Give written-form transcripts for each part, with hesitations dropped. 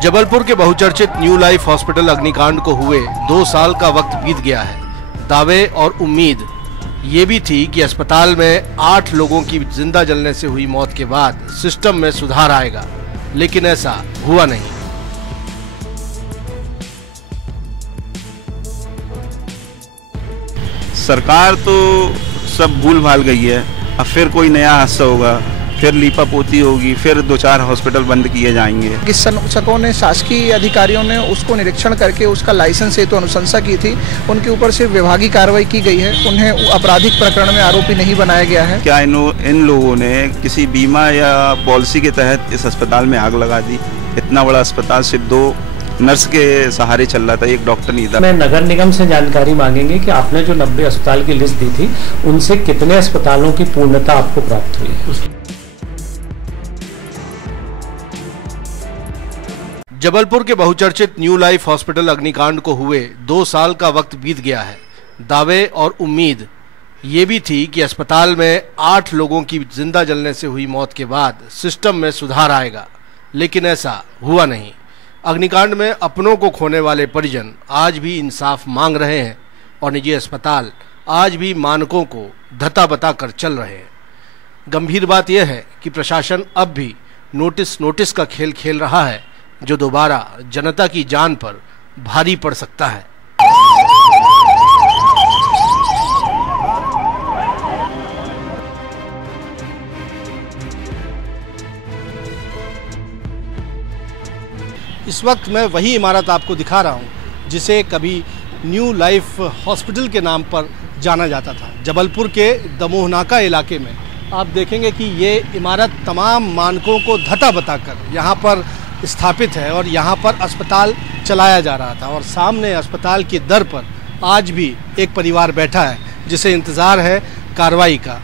जबलपुर के बहुचर्चित new life hospital अग्निकांड को हुए 2 साल का वक्त बीत गया है। दावे और उम्मीद ये भी थी कि अस्पताल में 8 लोगों की जिंदा जलने से हुई मौत के बाद सिस्टम में सुधार आएगा, लेकिन ऐसा हुआ नहीं। सरकार तो सब भूल भाल गई है। अब फिर कोई नया हादसा होगा, फिर लीपापोती होगी, फिर 2-4 हॉस्पिटल बंद किए जाएंगे। चिकित्सकों ने, शासकीय अधिकारियों ने उसको निरीक्षण करके उसका लाइसेंस हेतु अनुशंसा की थी। उनके ऊपर से विभागीय कार्रवाई की गई है। उन्हें आपराधिक प्रकरण में आरोपी नहीं बनाया गया है। क्या इन लोगों ने किसी बीमा या पॉलिसी के तहत इस अस्पताल में आग लगा दी? इतना बड़ा अस्पताल सिर्फ 2 नर्स के सहारे चल रहा था, एक डॉक्टर नहीं था। मैं नगर निगम से जानकारी मांगेंगे कि आपने जो 90 अस्पताल की लिस्ट दी थी, उनसे कितने अस्पतालों की पूर्णता आपको प्राप्त हुई है? जबलपुर के बहुचर्चित न्यू लाइफ हॉस्पिटल अग्निकांड को हुए 2 साल का वक्त बीत गया है। दावे और उम्मीद ये भी थी कि अस्पताल में 8 लोगों की जिंदा जलने से हुई मौत के बाद सिस्टम में सुधार आएगा, लेकिन ऐसा हुआ नहीं। अग्निकांड में अपनों को खोने वाले परिजन आज भी इंसाफ मांग रहे हैं और निजी अस्पताल आज भी मानकों को धता बता कर चल रहे हैं। गंभीर बात यह है कि प्रशासन अब भी नोटिस का खेल खेल रहा है, जो दोबारा जनता की जान पर भारी पड़ सकता है। इस वक्त मैं वही इमारत आपको दिखा रहा हूं जिसे कभी न्यू लाइफ हॉस्पिटल के नाम पर जाना जाता था। जबलपुर के दमोहनाका इलाके में आप देखेंगे कि ये इमारत तमाम मानकों को धता बताकर यहाँ पर स्थापित है और यहाँ पर अस्पताल चलाया जा रहा था। और सामने अस्पताल की दर पर आज भी एक परिवार बैठा है जिसे इंतज़ार है कार्रवाई का।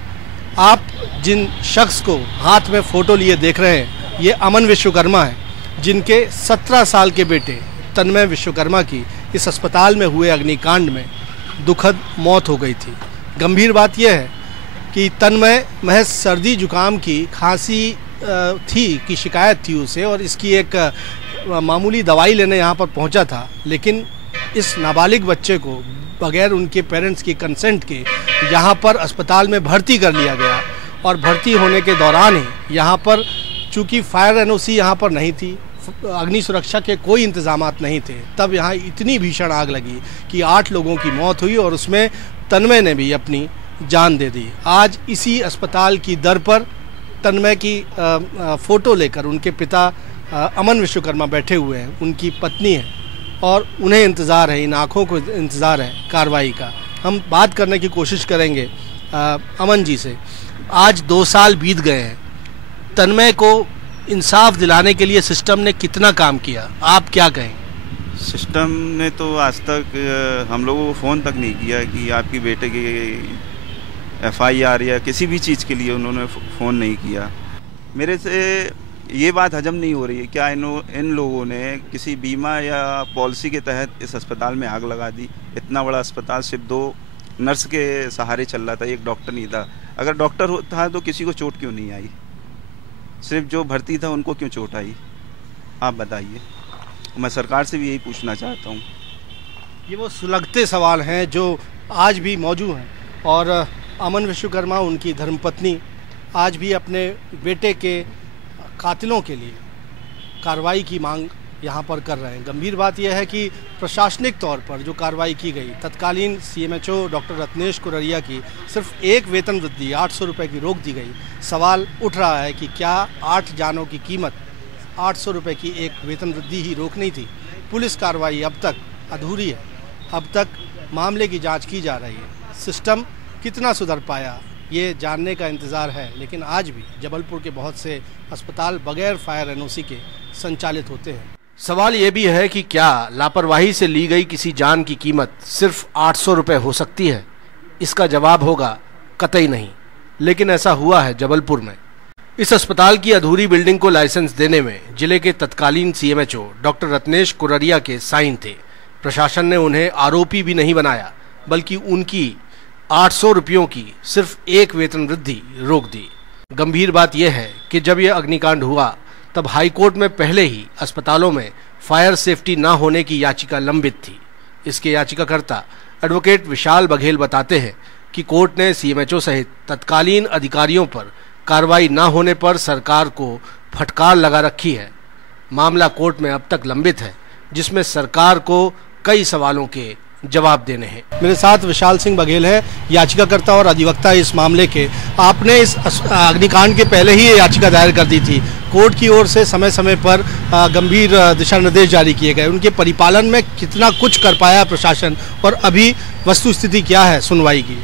आप जिन शख्स को हाथ में फ़ोटो लिए देख रहे हैं, ये अमन विश्वकर्मा है, जिनके 17 साल के बेटे तन्मय विश्वकर्मा की इस अस्पताल में हुए अग्निकांड में दुखद मौत हो गई थी। गंभीर बात यह है कि तन्मय महज सर्दी जुकाम की खांसी की शिकायत थी उसे, और इसकी एक मामूली दवाई लेने यहाँ पर पहुँचा था। लेकिन इस नाबालिग बच्चे को बगैर उनके पेरेंट्स की कंसेंट के यहाँ पर अस्पताल में भर्ती कर लिया गया। और भर्ती होने के दौरान ही यहाँ पर चूँकि फायर एनओसी यहाँ पर नहीं थी, अग्नि सुरक्षा के कोई इंतजामात नहीं थे, तब यहाँ इतनी भीषण आग लगी कि 8 लोगों की मौत हुई और उसमें तन्मय ने भी अपनी जान दे दी। आज इसी अस्पताल की दर पर तन्मय की फ़ोटो लेकर उनके पिता अमन विश्वकर्मा बैठे हुए हैं, उनकी पत्नी है और उन्हें इंतज़ार है, इन आँखों को इंतज़ार है कार्रवाई का। हम बात करने की कोशिश करेंगे अमन जी से। आज 2 साल बीत गए हैं, तन्मय को इंसाफ दिलाने के लिए सिस्टम ने कितना काम किया, आप क्या कहें? सिस्टम ने तो आज तक हम लोगों को फ़ोन तक नहीं किया कि आपकी बेटे की FIR या किसी भी चीज़ के लिए उन्होंने फ़ोन नहीं किया। मेरे से ये बात हजम नहीं हो रही है, क्या इन लोगों ने किसी बीमा या पॉलिसी के तहत इस अस्पताल में आग लगा दी? इतना बड़ा अस्पताल सिर्फ 2 नर्स के सहारे चल रहा था, एक डॉक्टर नहीं था। अगर डॉक्टर होता तो किसी को चोट क्यों नहीं आई? सिर्फ जो भर्ती था उनको क्यों चोट आई? आप बताइए। मैं सरकार से भी यही पूछना चाहता हूँ। ये वो सुलगते सवाल हैं जो आज भी मौजूद हैं और अमन विश्वकर्मा, उनकी धर्मपत्नी, आज भी अपने बेटे के कातिलों के लिए कार्रवाई की मांग यहाँ पर कर रहे हैं। गंभीर बात यह है कि प्रशासनिक तौर पर जो कार्रवाई की गई, तत्कालीन CMHO डॉक्टर रत्नेश कुररिया की सिर्फ एक वेतन वृद्धि 800 रुपये की रोक दी गई। सवाल उठ रहा है कि क्या 8 जानों की कीमत 800 रुपये की एक वेतन वृद्धि ही रोक नहीं थी? पुलिस कार्रवाई अब तक अधूरी है, अब तक मामले की जांच की जा रही है। सिस्टम कितना सुधर पाया ये जानने का इंतज़ार है, लेकिन आज भी जबलपुर के बहुत से अस्पताल बगैर फायर NOC के संचालित होते हैं। सवाल ये भी है कि क्या लापरवाही से ली गई किसी जान की कीमत सिर्फ 800 रुपये हो सकती है? इसका जवाब होगा कतई नहीं, लेकिन ऐसा हुआ है जबलपुर में। इस अस्पताल की अधूरी बिल्डिंग को लाइसेंस देने में जिले के तत्कालीन CMHO डॉक्टर रत्नेश कुररिया के साइन थे। प्रशासन ने उन्हें आरोपी भी नहीं बनाया, बल्कि उनकी 800 रुपयों की सिर्फ एक वेतन वृद्धि रोक दी। गंभीर बात यह है कि जब यह अग्निकांड हुआ तब हाईकोर्ट में पहले ही अस्पतालों में फायर सेफ्टी न होने की याचिका लंबित थी। इसके याचिकाकर्ता एडवोकेट विशाल बघेल बताते हैं कि कोर्ट ने सीएमएचओ सहित तत्कालीन अधिकारियों पर कार्रवाई न होने पर सरकार को फटकार लगा रखी है। मामला कोर्ट में अब तक लंबित है, जिसमें सरकार को कई सवालों के जवाब देने हैं। मेरे साथ विशाल सिंह बघेल है, याचिकाकर्ता और अधिवक्ता इस मामले के। आपने इस अग्निकांड के पहले ही ये याचिका दायर कर दी थी। कोर्ट की ओर से समय समय पर गंभीर दिशा निर्देश जारी किए गए। उनके परिपालन में कितना कुछ कर पाया प्रशासन, और अभी वस्तुस्थिति क्या है सुनवाई की?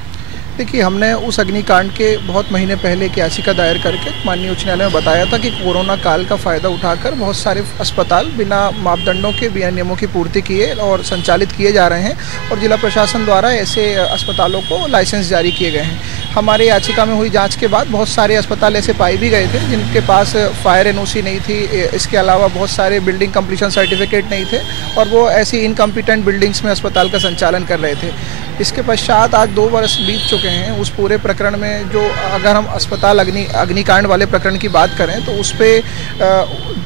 देखिए, हमने उस अग्निकांड के बहुत महीने पहले एक याचिका दायर करके माननीय उच्च न्यायालय में बताया था कि कोरोना काल का फ़ायदा उठाकर बहुत सारे अस्पताल बिना मापदंडों के, बिना नियमों की पूर्ति किए और संचालित किए जा रहे हैं, और जिला प्रशासन द्वारा ऐसे अस्पतालों को लाइसेंस जारी किए गए हैं। हमारे याचिका में हुई जांच के बाद बहुत सारे अस्पताल ऐसे पाए भी गए थे जिनके पास फायर एनओसी नहीं थी। इसके अलावा बहुत सारे बिल्डिंग कंप्लीशन सर्टिफिकेट नहीं थे, और वो ऐसी इनकम्पिटेंट बिल्डिंग्स में अस्पताल का संचालन कर रहे थे। इसके पश्चात आज 2 वर्ष बीत चुके हैं। उस पूरे प्रकरण में जो, अगर हम अस्पताल अग्निकांड वाले प्रकरण की बात करें तो उस पर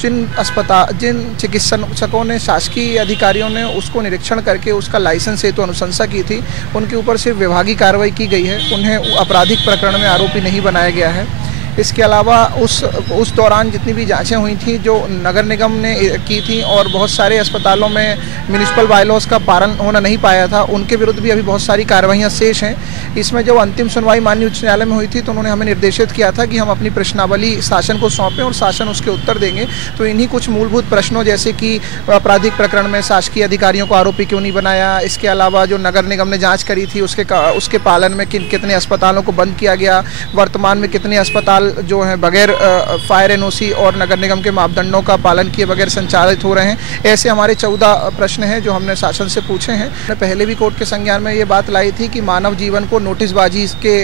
जिन चिकित्सकों ने, शासकीय अधिकारियों ने उसको निरीक्षण करके उसका लाइसेंस हेतु अनुशंसा की थी, उनके ऊपर सिर्फ विभागीय कार्रवाई की गई है। उन्हें आपराधिक प्रकरण में आरोपी नहीं बनाया गया है। इसके अलावा उस दौरान जितनी भी जांचें हुई थी जो नगर निगम ने की थी, और बहुत सारे अस्पतालों में म्यूनिसिपल बायलॉज का पालन होना नहीं पाया था, उनके विरुद्ध भी अभी बहुत सारी कार्रवाइयाँ शेष हैं। इसमें जब अंतिम सुनवाई माननीय उच्च न्यायालय में हुई थी तो उन्होंने हमें निर्देशित किया था कि हम अपनी प्रश्नावली शासन को सौंपें और शासन उसके उत्तर देंगे। तो इन्हीं कुछ मूलभूत प्रश्नों, जैसे कि आपराधिक प्रकरण में शासकीय अधिकारियों को आरोपी क्यों नहीं बनाया, इसके अलावा जो नगर निगम ने जाँच करी थी उसके पालन में कितने अस्पतालों को बंद किया गया, वर्तमान में कितने अस्पताल जो हैं बगैर फायर एनओसी और नगर निगम के मापदंडों का पालन किए बगैर संचालित हो रहे हैं। ऐसे हमारे 14 प्रश्न हैं जो हमने शासन से पूछे हैं। हमने पहले भी कोर्ट के संज्ञान में ये बात लाई थी कि मानव जीवन को नोटिसबाजी के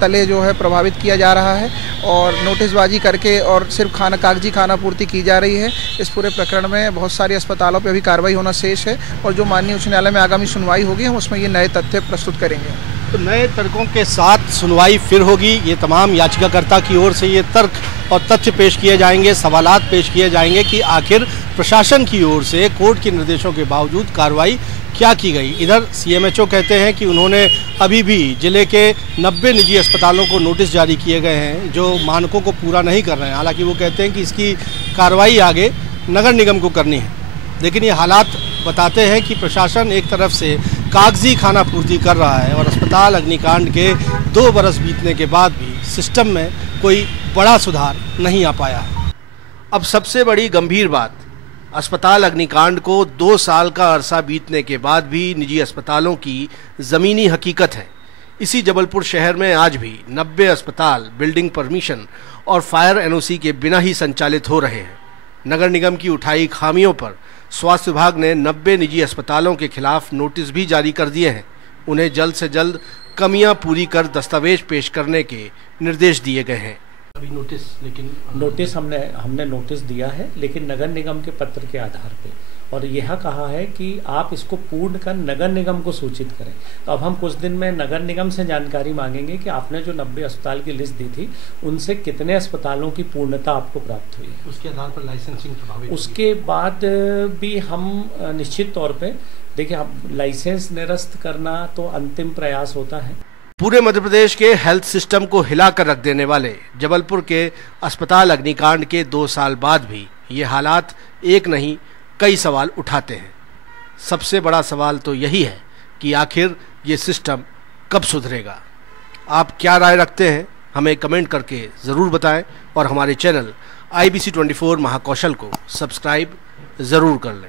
तले जो है प्रभावित किया जा रहा है, और नोटिसबाजी करके और सिर्फ कागजी खानापूर्ति की जा रही है। इस पूरे प्रकरण में बहुत सारे अस्पतालों पर अभी कार्रवाई होना शेष है, और जो माननीय उच्च न्यायालय में आगामी सुनवाई होगी हम उसमें ये नए तथ्य प्रस्तुत करेंगे। तो नए तर्कों के साथ सुनवाई फिर होगी। ये तमाम याचिकाकर्ता की ओर से ये तर्क और तथ्य पेश किए जाएंगे, सवालात पेश किए जाएंगे कि आखिर प्रशासन की ओर से कोर्ट के निर्देशों के बावजूद कार्रवाई क्या की गई। इधर सीएमएचओ कहते हैं कि उन्होंने अभी भी जिले के 90 निजी अस्पतालों को नोटिस जारी किए गए हैं जो मानकों को पूरा नहीं कर रहे हैं। हालांकि वो कहते हैं कि इसकी कार्रवाई आगे नगर निगम को करनी है, लेकिन ये हालात बताते हैं कि प्रशासन एक तरफ से कागजी खानापूर्ति कर रहा है, और अस्पताल अग्निकांड के 2 बरस बीतने के बाद भी सिस्टम में कोई बड़ा सुधार नहीं आ पाया है। अब सबसे बड़ी गंभीर बात, अस्पताल अग्निकांड को 2 साल का अरसा बीतने के बाद भी निजी अस्पतालों की ज़मीनी हकीकत है। इसी जबलपुर शहर में आज भी 90 अस्पताल बिल्डिंग परमिशन और फायर एनओसी के बिना ही संचालित हो रहे हैं। नगर निगम की उठाई खामियों पर स्वास्थ्य विभाग ने 90 निजी अस्पतालों के खिलाफ नोटिस भी जारी कर दिए हैं। उन्हें जल्द से जल्द कमियां पूरी कर दस्तावेज पेश करने के निर्देश दिए गए हैं। अभी नोटिस हमने नोटिस दिया है, लेकिन नगर निगम के पत्र के आधार पे, और यह कहा है कि आप इसको पूर्ण कर नगर निगम को सूचित करें। तो अब हम कुछ दिन में नगर निगम से जानकारी मांगेंगे कि आपने जो 90 अस्पताल की लिस्ट दी थी उनसे कितने अस्पतालों की पूर्णता आपको प्राप्त हुई है। उसके आधार पर लाइसेंसिंग प्रभावित। उसके बाद भी हम निश्चित तौर पे देखिए, अब लाइसेंस निरस्त करना तो अंतिम प्रयास होता है। पूरे मध्य प्रदेश के हेल्थ सिस्टम को हिलाकर रख देने वाले जबलपुर के अस्पताल अग्निकांड के 2 साल बाद भी ये हालात एक नहीं कई सवाल उठाते हैं। सबसे बड़ा सवाल तो यही है कि आखिर ये सिस्टम कब सुधरेगा। आप क्या राय रखते हैं, हमें कमेंट करके ज़रूर बताएं, और हमारे चैनल IBC 24 महाकौशल को सब्सक्राइब ज़रूर कर लें।